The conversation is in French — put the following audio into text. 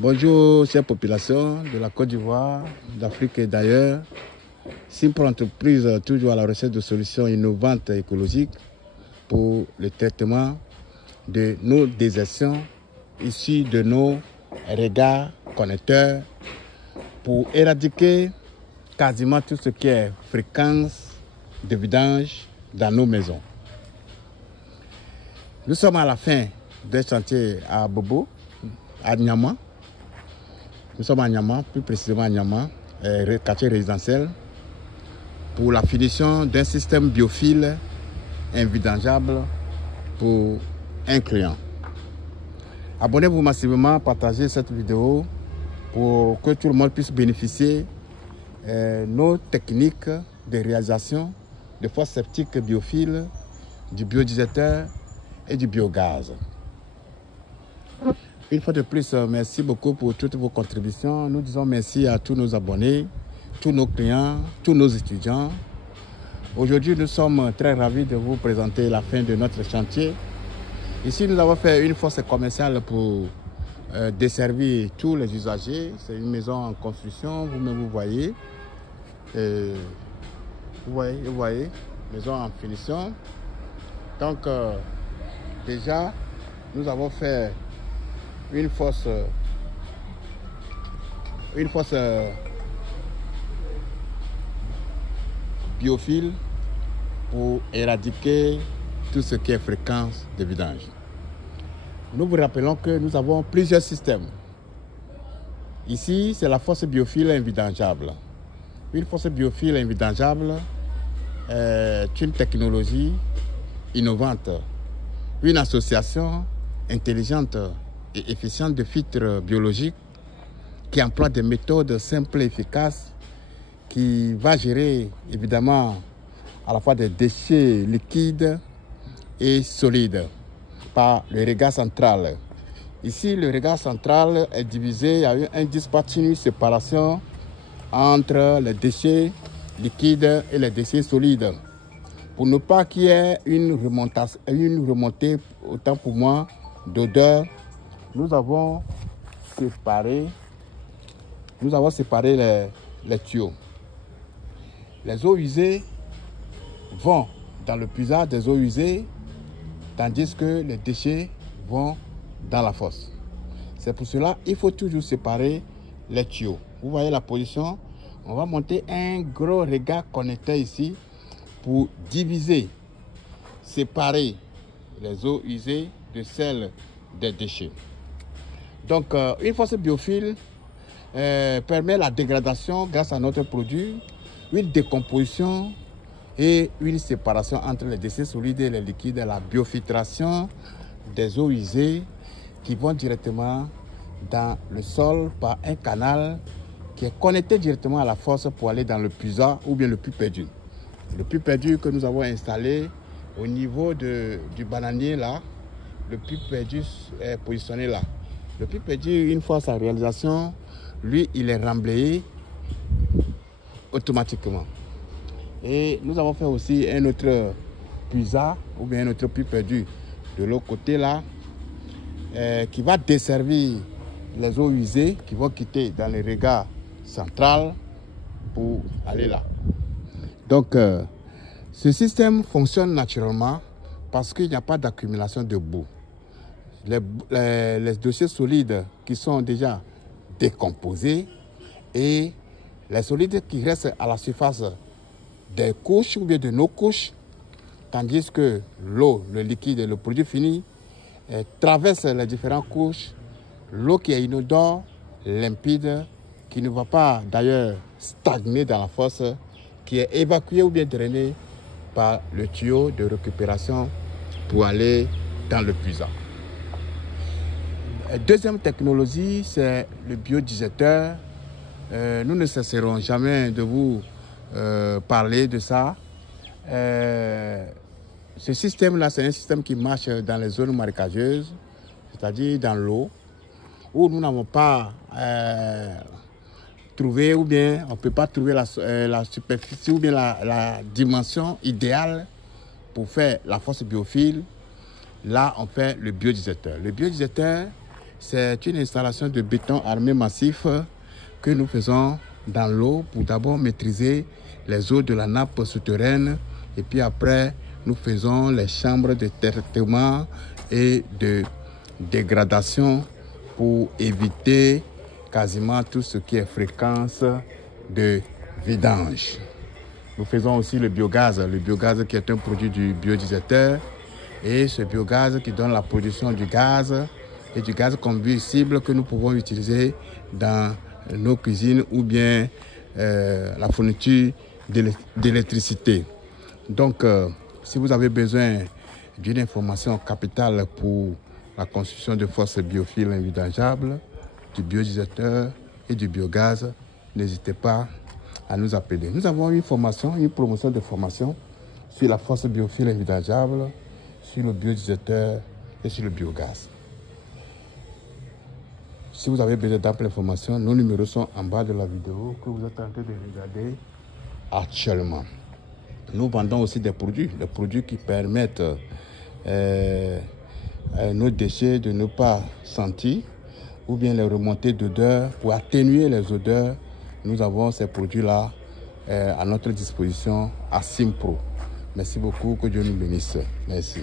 Bonjour, chère population de la Côte d'Ivoire, d'Afrique et d'ailleurs. Simpro Entreprise, toujours à la recherche de solutions innovantes et écologiques pour le traitement de nos désertions issues de nos regards connecteurs pour éradiquer quasiment tout ce qui est fréquence de vidange dans nos maisons. Nous sommes à la fin d'un chantier à Bobo, à Niama. Nous sommes à Niama, plus précisément à Niama, quartier résidentiel, pour la finition d'un système biophile invidangeable pour un client. Abonnez-vous massivement, partagez cette vidéo pour que tout le monde puisse bénéficier de nos techniques de réalisation de fosses septiques biophiles, du biodigesteur et du biogaz. Une fois de plus, merci beaucoup pour toutes vos contributions. Nous disons merci à tous nos abonnés, tous nos clients, tous nos étudiants. Aujourd'hui, nous sommes très ravis de vous présenter la fin de notre chantier. Ici, nous avons fait une fosse commerciale pour desservir tous les usagers. C'est une maison en construction, vous-même vous voyez. Vous voyez, maison en finition. Donc, déjà, nous avons fait une fosse biophile pour éradiquer tout ce qui est fréquence de vidange. Nous vous rappelons que nous avons plusieurs systèmes. Ici, c'est la fosse biophile invidangeable. Une fosse biophile invidangeable est une technologie innovante, une association intelligente et efficiente de filtres biologiques qui emploie des méthodes simples et efficaces qui va gérer évidemment à la fois des déchets liquides et solides par le regard central. Ici, le regard central est divisé, il y a un dispartinu, séparation entre les déchets liquides et les déchets solides. Pour ne pas qu'il y ait une remontée, autant pour moi, d'odeur, nous avons séparé les tuyaux. Les eaux usées vont dans le puisard des eaux usées, tandis que les déchets vont dans la fosse. C'est pour cela qu'il faut toujours séparer les tuyaux. Vous voyez la position. On va monter un gros regard connecteur ici pour diviser, séparer les eaux usées de celles des déchets. Donc, une fosse biophile permet la dégradation grâce à notre produit, une décomposition et une séparation entre les déchets solides et les liquides, la biofiltration des eaux usées qui vont directement dans le sol par un canal qui est connecté directement à la fosse pour aller dans le puisard ou bien le puits perdu. Le puits perdu que nous avons installé au niveau du bananier là, le puits perdu est positionné là. Le puits perdu, une fois sa réalisation, lui, il est remblayé automatiquement. Et nous avons fait aussi un autre puisard ou bien un autre puits perdu de l'autre côté là, qui va desservir les eaux usées qui vont quitter dans le regard central pour aller là. Donc, ce système fonctionne naturellement parce qu'il n'y a pas d'accumulation de boue. Les déchets solides qui sont déjà décomposés et les solides qui restent à la surface des couches ou bien de nos couches, tandis que l'eau, le liquide et le produit fini traversent les différentes couches, l'eau qui est inodore, limpide, qui ne va pas d'ailleurs stagner dans la fosse, qui est évacuée ou bien drainée par le tuyau de récupération pour aller dans le puisard. Deuxième technologie, c'est le biodigesteur. Nous ne cesserons jamais de vous parler de ça. Ce système-là, c'est un système qui marche dans les zones marécageuses, c'est-à-dire dans l'eau, où nous n'avons pas trouvé, ou bien on ne peut pas trouver la superficie ou bien la dimension idéale pour faire la fosse biophile. Là, on fait le biodigesteur. Le biodigesteur C'est une installation de béton armé massif que nous faisons dans l'eau pour d'abord maîtriser les eaux de la nappe souterraine et puis après nous faisons les chambres de traitement et de dégradation pour éviter quasiment tout ce qui est fréquence de vidange. Nous faisons aussi le biogaz qui est un produit du biodigesteur et ce biogaz qui donne la production du gaz et du gaz combustible que nous pouvons utiliser dans nos cuisines ou bien la fourniture d'électricité. Donc, si vous avez besoin d'une information capitale pour la construction de fosses biophiles invidangeables, du biodigesteur et du biogaz, n'hésitez pas à nous appeler. Nous avons une formation, une promotion de formation sur la fosse biophile invidangeable, sur le biodigesteur et sur le biogaz. Si vous avez besoin d'amples informations, nos numéros sont en bas de la vidéo que vous êtes en train de regarder actuellement. Nous vendons aussi des produits qui permettent nos déchets de ne pas sentir ou bien les remontées d'odeur. Pour atténuer les odeurs, nous avons ces produits-là à notre disposition à Simpro. Merci beaucoup, que Dieu nous bénisse. Merci.